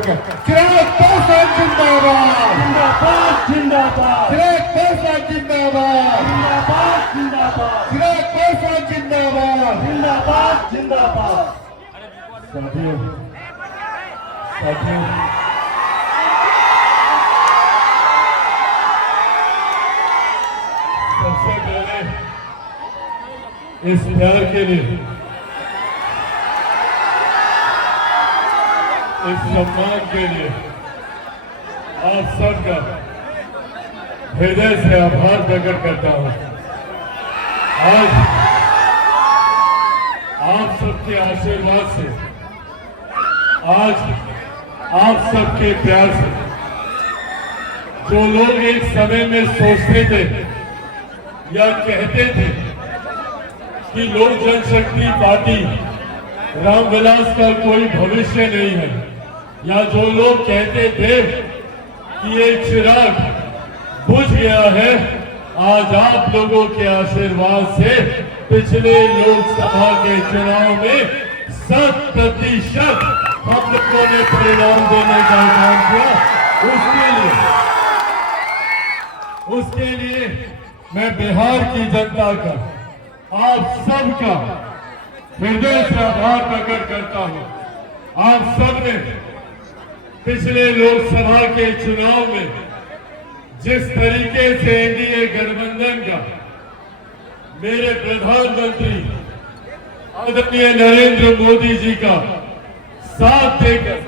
करके चिराग पासवान जिंदाबाद जिंदाबाद जिंदाबाद चिराग पासवान जिंदाबाद जिंदाबाद जिंदाबाद चिराग पासवान जिंदाबाद जिंदाबाद जिंदाबाद। साथियों साथियों सबसे पहले इस प्यार के लिए, इस सम्मान के लिए आप सबका हृदय से आभार प्रकट करता हूं। आज आप सबके आशीर्वाद से, आज आप सबके प्यार से, जो लोग एक समय में सोचते थे या कहते थे कि लोक जनशक्ति पार्टी रामविलास का कोई भविष्य नहीं है, या जो लोग कहते थे कि ये चिराग बुझ गया है, आज आप लोगों के आशीर्वाद से पिछले लोकसभा के चुनाव में 100% हम लोगों ने परिणाम देने का काम किया। उसके लिए मैं बिहार की जनता का, आप सबका हृदय से आभार प्रकट करता हूं। आप सब ने पिछले लोकसभा के चुनाव में जिस तरीके से एनडीए गठबंधन का मेरे प्रधानमंत्री आदरणीय नरेंद्र मोदी जी का साथ देकर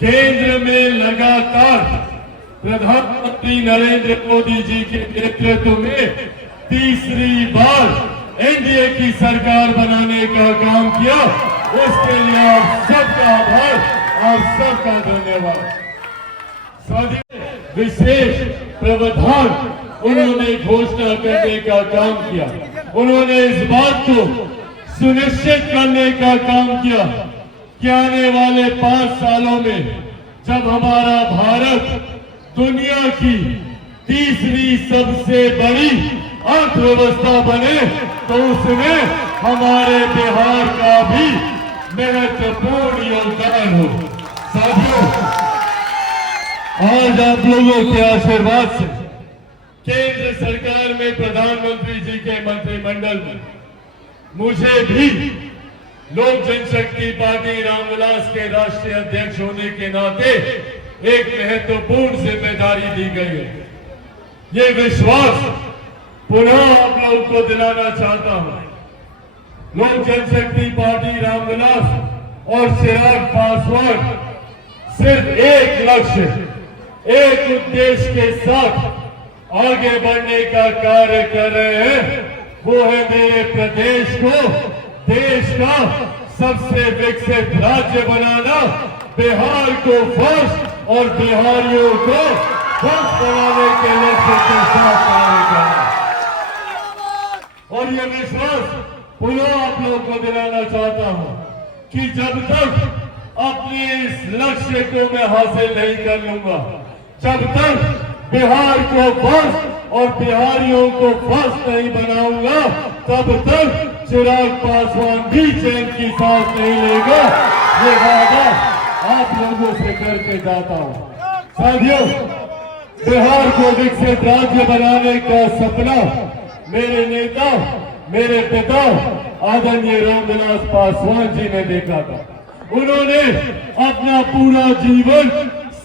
केंद्र में लगातार प्रधानमंत्री नरेंद्र मोदी जी के नेतृत्व में तीसरी बार एनडीए की सरकार बनाने का काम किया, उसके लिए आप सबका आभार, आप सबका धन्यवाद। विशेष प्रावधान उन्होंने घोषणा करने का काम किया। उन्होंने इस बात को सुनिश्चित करने का काम किया कि आने वाले 5 सालों में जब हमारा भारत दुनिया की तीसरी सबसे बड़ी अर्थव्यवस्था बने तो उसमें हमारे बिहार का भी महत्वपूर्ण योगदान हो। साथियों, आज आप लोगों के आशीर्वाद से केंद्र सरकार में प्रधानमंत्री जी के मंत्रिमंडल में मुझे भी लोक जनशक्ति पार्टी रामविलास के राष्ट्रीय अध्यक्ष होने के नाते एक महत्वपूर्ण जिम्मेदारी दी गई है। ये विश्वास पुनः आप लोगों को दिलाना चाहता हूं। लोक जनशक्ति पार्टी रामविलास और चिराग पासवान सिर्फ एक लक्ष्य, एक उद्देश्य के साथ आगे बढ़ने का कार्य कर रहे हैं, वो है मेरे प्रदेश को देश का सबसे विकसित राज्य बनाना, बिहार को फर्स्ट और बिहारियों को फर्स्ट बनाने के लक्ष्य के साथ कार्य करना। और ये विश्वास पुनः आप लोगों को दिलाना चाहता हूं कि जब तक अपने इस लक्ष्य को मैं हासिल नहीं कर लूंगा, जब तक बिहार को फर्स्ट और बिहारियों को फर्स्ट नहीं बनाऊंगा, तब तक चिराग पासवान भी चैन की सांस नहीं लेगा। ये वादा आप लोगों से करके जाता हूं। साथियों, बिहार को विकसित राज्य बनाने का सपना मेरे नेता, मेरे पिता आदरणीय रामविलास पासवान जी ने देखा था। उन्होंने अपना पूरा जीवन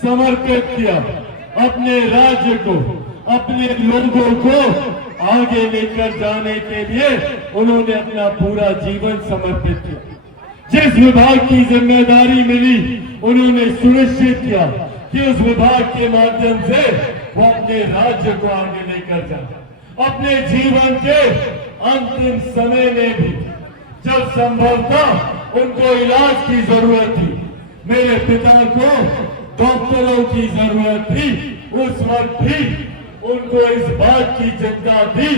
समर्पित किया, अपने राज्य को, अपने लोगों को आगे लेकर जाने के लिए उन्होंने अपना पूरा जीवन समर्पित किया। जिस विभाग की जिम्मेदारी मिली, उन्होंने सुनिश्चित किया कि उस विभाग के माध्यम से वो अपने राज्य को आगे लेकर जाए। अपने जीवन के अंतिम समय में भी जब संभव था, उनको इलाज की जरूरत थी, मेरे पिता को डॉक्टरों की जरूरत थी, उस वक्त भी उनको इस बात की चिंता थी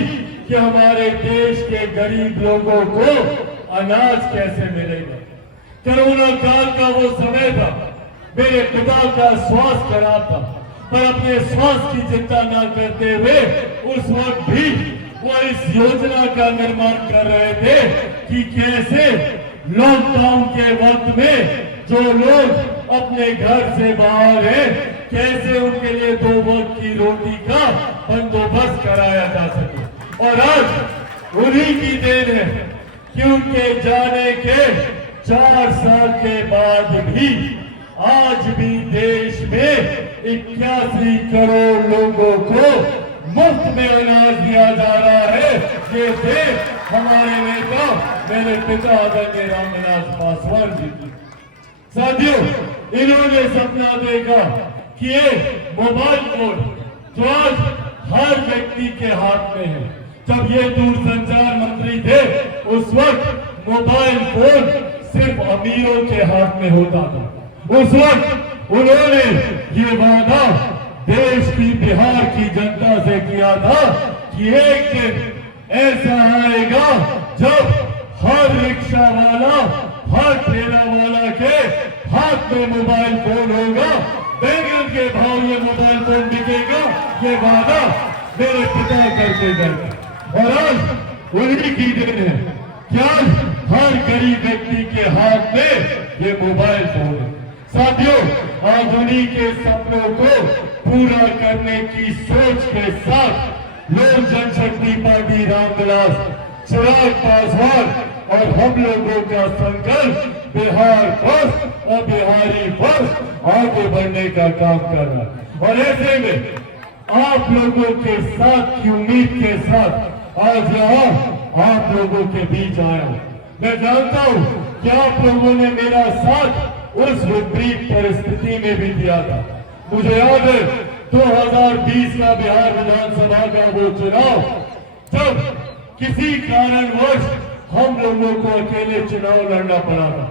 कि हमारे देश के गरीब लोगों को अनाज कैसे मिलेगा। कोरोना काल का वो समय था, मेरे पिता का स्वास्थ्य खराब था, पर अपने स्वास्थ्य की चिंता न करते हुए उस वक्त भी वो इस योजना का निर्माण कर रहे थे कि कैसे लॉकडाउन के वक्त में जो लोग अपने घर से बाहर हैं, कैसे उनके लिए 2 वक्त की रोटी का बंदोबस्त कराया जा सके। और आज उन्हीं की देन है कि उनके जाने के 4 साल के बाद भी आज भी देश में 81 करोड़ लोगों को मुफ्त में अनाज दिया जा रहा है। ये देश हमारे नेता मेरे पिता आदरणीय रामविलास पासवान जी की। साथियों, इन्होंने सपना देखा कि ये मोबाइल फोन जो आज हर व्यक्ति के हाथ में है, जब ये दूरसंचार मंत्री थे उस वक्त मोबाइल फोन सिर्फ अमीरों के हाथ में होता था। उस वक्त उन्होंने ये वादा देश की बिहार की जनता से किया था कि एक दिन ऐसा आएगा जब हर रिक्शा वाला, हर ठेला वाला के हाथ में मोबाइल फोन होगा, बैंगन के भाव ये मोबाइल फोन बिकेगा। ये वादा मेरे पिता करके गए और आज उन्हीं की दिन है कि आज हर गरीब व्यक्ति के हाथ में ये मोबाइल फोन है। साथियों, आज उन्हीं के सपनों को पूरा करने की सोच के साथ लोक जनशक्ति पार्टी रामविलास चिराग पासवान और हम लोगों का संकल्प बिहार फर्स्ट और बिहारी फर्स्ट आगे बढ़ने का काम कर रहा है। और ऐसे में आप लोगों के साथ की उम्मीद के साथ आज यहाँ आप लोगों के बीच आया हूँ। मैं जानता हूँ कि आप लोगों ने मेरा साथ उस विपरीत परिस्थिति में भी दिया था। मुझे याद है 2020 का बिहार विधानसभा का वो चुनाव, जब किसी कारणवश हम लोगों को अकेले चुनाव लड़ना पड़ा था।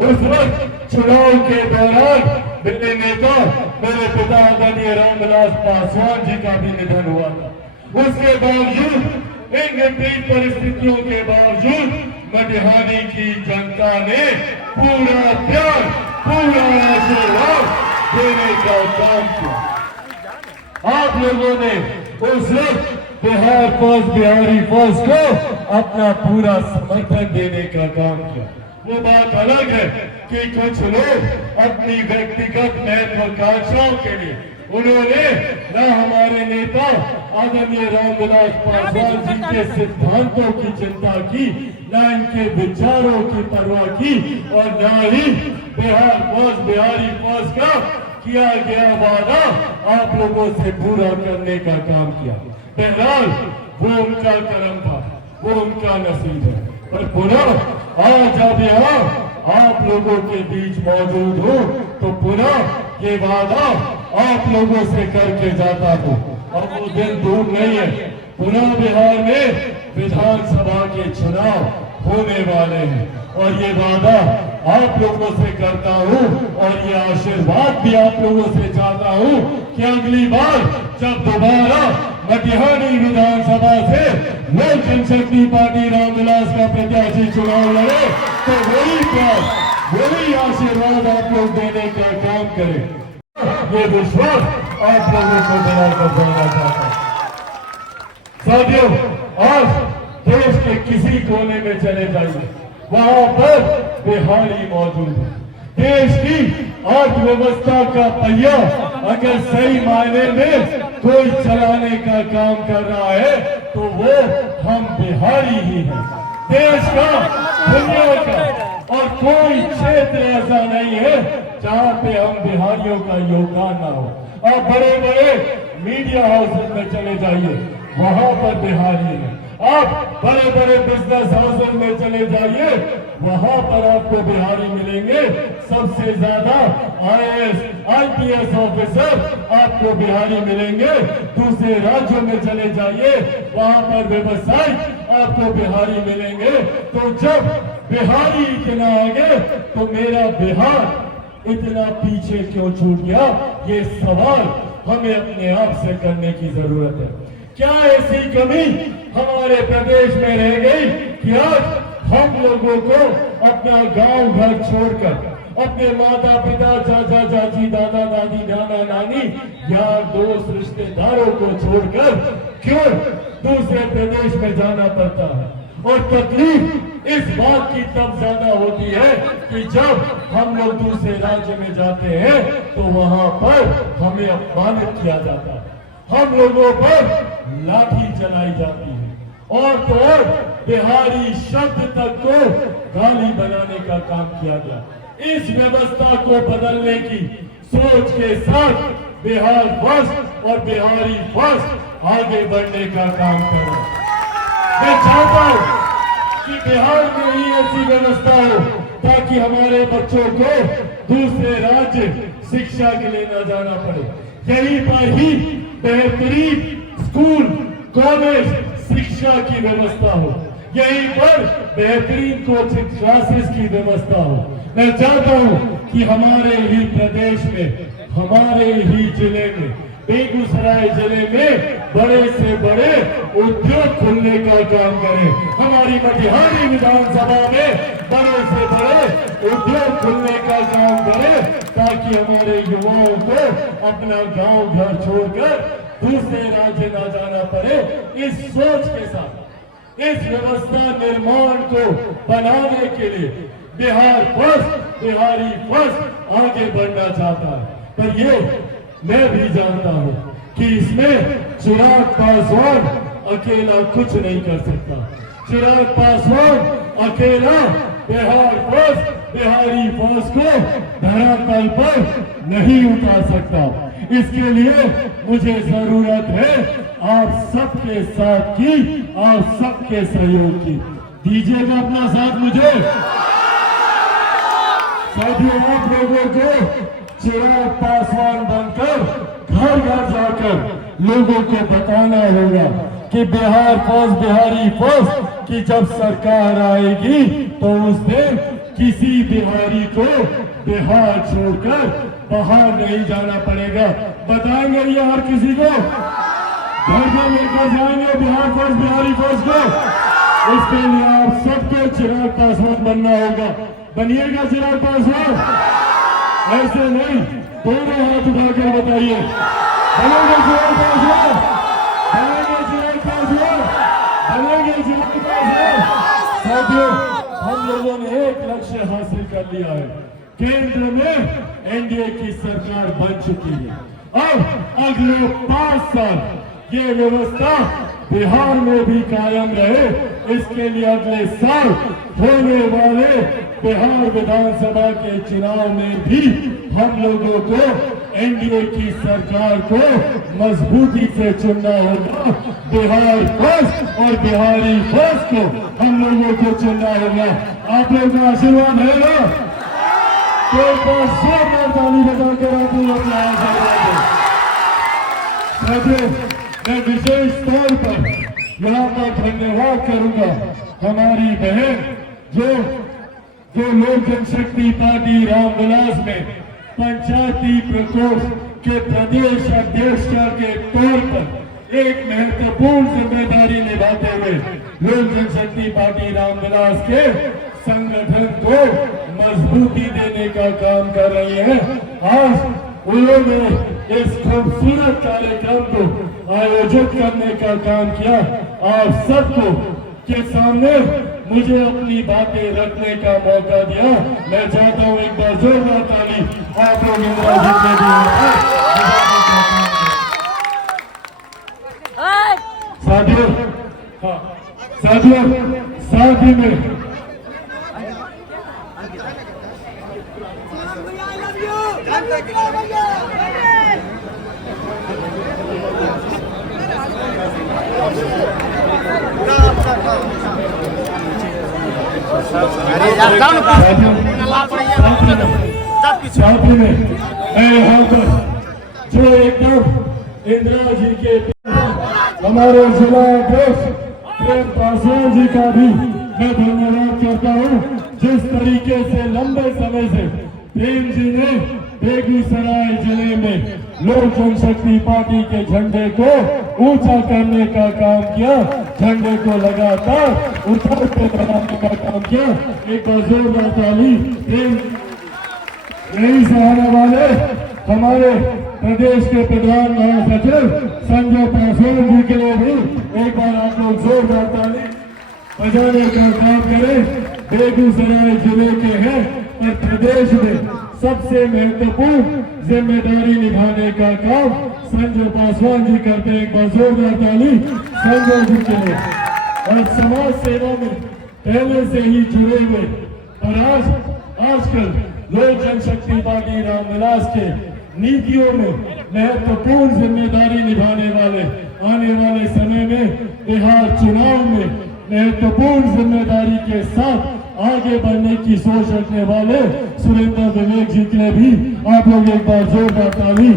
उस वक्त चुनाव के दौरान मेरे नेता मेरे पिता आदरणीय रामविलास पासवान जी का भी निधन हुआ था। उसके बावजूद, इन विपरीत परिस्थितियों के बावजूद मटिहानी की जनता ने पूरा प्यार, पूरा आशीर्वाद देने का काम किया। आप लोगों ने उस वक्त बिहार फर्स्ट, बिहारी फर्स्ट को अपना पूरा समर्थन देने का काम किया। वो बात अलग है कि कुछ लोग अपनी व्यक्तिगत महत्वाकांक्षाओं के लिए उन्होंने न हमारे नेता आदरणीय रामविलास पासवान जी के सिद्धांतों की चिंता की, न इनके विचारों की परवाह की और न ही बिहार फर्स्ट, बिहारी फर्स्ट का किया गया वादा आप लोगों से पूरा करने का काम किया। बहरहाल वो उनका कर्म था, वो उनका नसीब है। पर पुनः आज जब यहाँ आप लोगों के बीच मौजूद हूँ तो पुनः ये वादा आप लोगों से करके जाता हूँ। और वो दिन दूर नहीं है, पुनः बिहार में विधानसभा के चुनाव होने वाले हैं और ये वादा आप लोगों से करता हूँ और ये आशीर्वाद भी आप लोगों से चाहता हूँ कि अगली बार जब दोबारा मटिहानी विधानसभा से लोक जनशक्ति पार्टी रामविलास का प्रत्याशी चुनाव लड़े तो वही प्यार, वही आशीर्वाद आप लोग देने का काम करें। ये विश्वास आप लोगों को बनाकर देना चाहता हूँ। साथियों, आज देश के किसी कोने में चले जाइए, वहां पर बिहारी मौजूद है। देश की अर्थव्यवस्था का पहिया अगर सही मायने में कोई चलाने का काम कर रहा है तो वो हम बिहारी ही हैं। देश का, दुनिया का और कोई क्षेत्र ऐसा नहीं है जहाँ पे हम बिहारियों का योगदान ना हो। आप बड़े बड़े मीडिया हाउसेज में चले जाइए, वहां पर बिहारी है। आप बड़े बड़े बिजनेस हाउसेज में चले जाइए, वहां पर आपको बिहारी मिलेंगे। सबसे ज्यादा IAS, IPS ऑफिसर आपको बिहारी मिलेंगे। दूसरे राज्यों में चले जाइए, वहां पर व्यवसायी आपको बिहारी मिलेंगे। तो जब बिहारी इतना आगे तो मेरा बिहार इतना पीछे क्यों छूट गया, ये सवाल हमें अपने आप से करने की जरूरत है। क्या ऐसी कमी हमारे प्रदेश में रह गई कि आज हम लोगों को अपना गांव घर छोड़कर, अपने माता पिता, चाचा चाची, दादा दादी, नाना नानी, यार दोस्त, रिश्तेदारों को छोड़कर क्यों दूसरे प्रदेश में जाना पड़ता है? और तकलीफ इस बात की तब ज्यादा होती है कि जब हम लोग दूसरे राज्य में जाते हैं तो वहां पर हमें अपमानित किया जाता है, हम लोगों पर लाठी चलाई जाती है और तो और बिहारी शब्द तक को गाली बनाने का काम किया गया। इस व्यवस्था को बदलने की सोच के साथ बिहार फर्स्ट और बिहारी फर्स्ट आगे बढ़ने का काम करें। मैं चाहता हूं कि बिहार में ही ऐसी व्यवस्था हो ताकि हमारे बच्चों को दूसरे राज्य शिक्षा के लिए न जाना पड़े। यहीं पर ही बेहतरीन स्कूल कॉलेज शिक्षा की व्यवस्था हो, यहीं पर बेहतरीन कोचिंग क्लासेस की व्यवस्था हो। मैं चाहता हूं कि हमारे ही प्रदेश में, हमारे ही जिले में, बेगूसराय जिले में बड़े से बड़े उद्योग खुलने का काम करें। हमारी कटिहार विधानसभा में बड़े से बड़े उद्योग खुलने का काम करें ताकि हमारे युवाओं को अपना गांव घर छोड़कर दूसरे राज्य न जाना पड़े। इस सोच के साथ इस व्यवस्था निर्माण को बनाने के लिए बिहार फर्स्ट, बिहारी फर्स्ट आगे बढ़ना चाहता है। पर ये मैं भी जानता हूं कि इसमें चिराग पासवान अकेला कुछ नहीं कर सकता। चिराग पासवान अकेला बिहार फर्स्ट, बिहारी फर्स्ट को धरातल पर नहीं उतार सकता। इसके लिए मुझे जरूरत है आप सबके साथ की, आप सबके सहयोग की। दीजिएगा अपना साथ मुझे। साथियों, आप लोगों को चिराग पासवान बनकर घर घर जाकर लोगों को बताना होगा कि बिहार फर्स्ट, बिहारी फर्स्ट की जब सरकार आएगी तो उस दिन किसी बिहारी को बिहार छोड़कर बाहर नहीं जाना पड़ेगा। बताएंगे ये हर किसी को, घर में लेकर जाएंगे बिहार फर्स्ट, बिहारी फर्स्ट को। इसके लिए आप सबको चिराग पासवान बनना होगा। बनिएगा चिराग पासवान, ऐसे नहीं, दोनों हाथ उठाकर बताइए, बनेंगे चिराग पासवान, बनेंगे चिराग पासवान, बनेंगे चिराग पासवान। साथियों, हम लोगों ने एक लक्ष्य हासिल कर लिया है। केंद्र में एनडीए की सरकार बन चुकी है। अब अगले 5 साल ये व्यवस्था बिहार में भी कायम रहे, इसके लिए अगले साल होने वाले बिहार विधानसभा के चुनाव में भी हम लोगों को एनडीए की सरकार को मजबूती से चुनना होगा। बिहार फर्स्ट और बिहारी फर्स्ट को हम लोगों को चुनना होगा। आप लोगों का आशीर्वाद है ना? तो जोरदार ताली बजाकर आप लोग अपना आशीर्वाद दें। मैं विशेष तौर पर यहाँ पर धन्यवाद करूंगा हमारी बहन जो लोक जनशक्ति पार्टी रामविलास में पंचायती प्रकोष्ठ के प्रदेश अध्यक्ष के तौर पर एक महत्वपूर्ण जिम्मेदारी निभाते हुए लोक जनशक्ति पार्टी रामविलास के संगठन को मजबूती देने का काम कर रही है। आज उन्होंने इस खूबसूरत कार्यक्रम को आयोजित करने का काम किया। आप सबको के सामने मुझे अपनी बातें रखने का मौका दिया। मैं चाहता हूँ एक बार जोरदार ताली आप लोग इंदिरा जी के लिए। साथियों, साथ ही में साथी में मैं यहाँ पर जो एकदम इंदिरा जी के हमारे जिला अध्यक्ष प्रेम पासवान जी का भी मैं धन्यवाद करता हूँ। जिस तरीके से लंबे समय से प्रेम जी ने बेगूसराय जिले में लोक जनशक्ति पार्टी के झंडे को ऊंचा करने का काम किया, झंडे को लगातार उठाते बढ़ाने का काम किया। एक बार जोरदार ताली प्रेम यही सहारा वाले हमारे प्रदेश के प्रधान महासचिव संजय पासवान जी के लिए भी एक बार आप लोग जोरदार ताली। बजाने का काम करें। बेगूसराय जिले के हैं और प्रदेश में सबसे महत्वपूर्ण जिम्मेदारी निभाने का काम संजय पासवान जी करते हैं। एक बार जोरदार ताली संजय जी के लिए। और समाज सेवा में पहले से ही जुड़े हुए और आजकल लोक जनशक्ति पार्टी रामविलास के नीतियों में महत्वपूर्ण जिम्मेदारी निभाने वाले आने वाले समय में बिहार चुनाव में महत्वपूर्ण जिम्मेदारी के साथ आगे बढ़ने की सोच रखने वाले सुरेंद्र विवेक जी के लिए भी आप लोग एक बार जोरदार ताली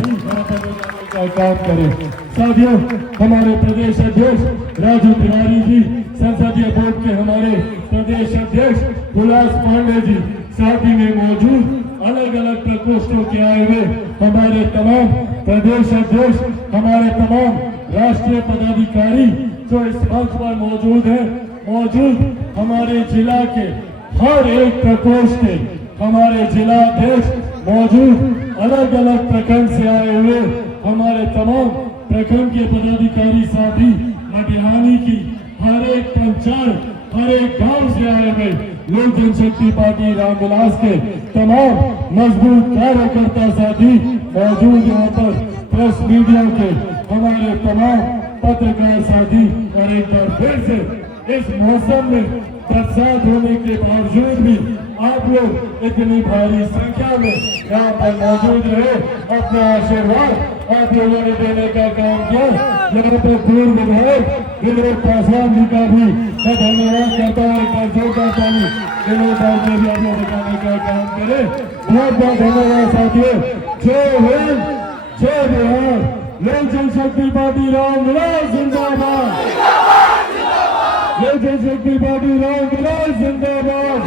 का काम करें। साथियों, हमारे प्रदेश अध्यक्ष राजू तिवारी जी, संसदीय बोर्ड के हमारे प्रदेश अध्यक्ष हुलास पांडे जी साथ ही में मौजूद, अलग अलग प्रकोष्ठों के आए हुए हमारे तमाम प्रदेश अध्यक्ष, हमारे तमाम राष्ट्रीय पदाधिकारी जो इस मंच पर मौजूद है, मौजूद हमारे जिला के हर एक प्रकोष्ठ के हमारे जिला अध्यक्ष मौजूद, अलग अलग प्रखंड से आए हुए हमारे तमाम प्रखंड के पदाधिकारी साथी, मटिहानी की हर एक पंचायत, हर एक गांव से आए हुए लोक जनशक्ति पार्टी रामविलास के तमाम मजबूत कार्यकर्ता साथी मौजूद यहाँ पर, प्रेस मीडिया के हमारे तमाम पत्रकार साथी। और एक बार फिर से इस मौसम में बरसात होने के बावजूद भी आप लोग इतनी भारी संख्या में यहाँ पर मौजूद रहे, अपना आशीर्वाद आप लोगों ने देने का काम किया। यहाँ पे पूर्व विधायक विनोद पासवान जी का भी मैं धन्यवाद करता हूँ। एक बार जोरदार ताली विनोद साहब ने भी आप लोग बताने का काम करे। बहुत बहुत धन्यवाद साथियों। जय हिंद, जय बिहार, लोक जनशक्ति पार्टी रामविलास जिंदाबाद, लोक जनशक्ति पार्टी रामविलास जिंदाबाद,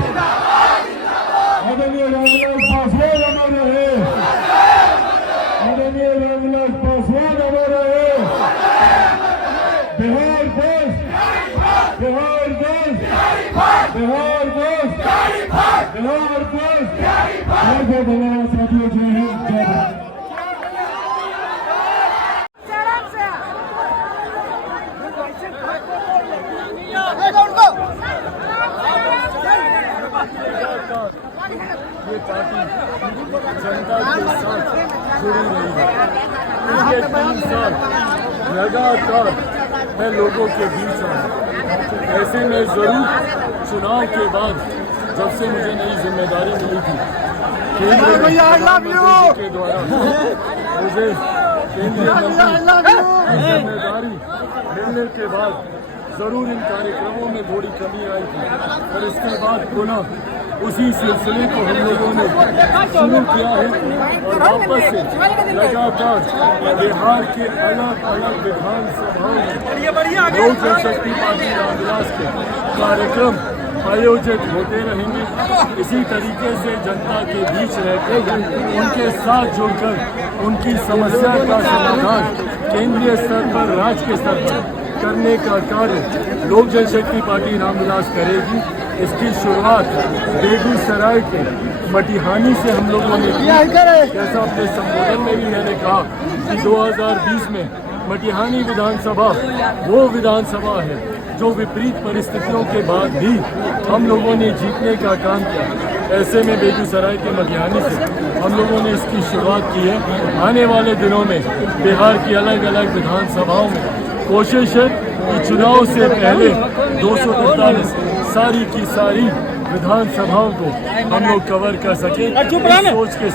आदरणीय रामविलास पासवान अमर रहे, आदरणीय रामविलास पासवान अमर रहे। बिहार देश, बिहार देश, बिहार देश, बिहार देश। बहुत बहुत धन्यवाद साथियों। जय हिंद, जय भारत। ये पार्टी जनता के साथ जुड़ी रही है। पिछले 3 साल लगातार मैं लोगों के बीच हूँ। ऐसे में जरूर चुनाव के बाद जब से मुझे नई जिम्मेदारी मिली थी केंद्र के द्वारा, मुझे केंद्रीय मंत्री की जिम्मेदारी मिलने के बाद जरूर इन कार्यक्रमों में थोड़ी कमी आई थी, पर इसके बाद पुनः उसी सिलसिले को हम लोगों ने शुरू किया है और वापस से लगातार बिहार के अलग अलग विधानसभाओं में लोक जनशक्ति पार्टी रामविलास के कार्यक्रम आयोजित होते रहेंगे। इसी तरीके से जनता के बीच रहकर उनके साथ जुड़कर उनकी समस्या का समाधान केंद्रीय स्तर पर, राज्य के स्तर पर करने का कार्य लोक जनशक्ति पार्टी रामविलास करेगी। इसकी शुरुआत बेगूसराय के मटिहानी से हम लोगों ने की। जैसा अपने संबोधन में भी मैंने कहा कि 2020 में मटिहानी विधानसभा वो विधानसभा है जो विपरीत परिस्थितियों के बाद भी हम लोगों ने जीतने का काम किया। ऐसे में बेगूसराय के मटिहानी से हम लोगों ने इसकी शुरुआत की है। आने वाले दिनों में बिहार की अलग अलग विधानसभाओं में कोशिश है कि चुनाव से पहले 243 सारी की सारी विधानसभाओं को हम लोग कवर कर सकें। सोच के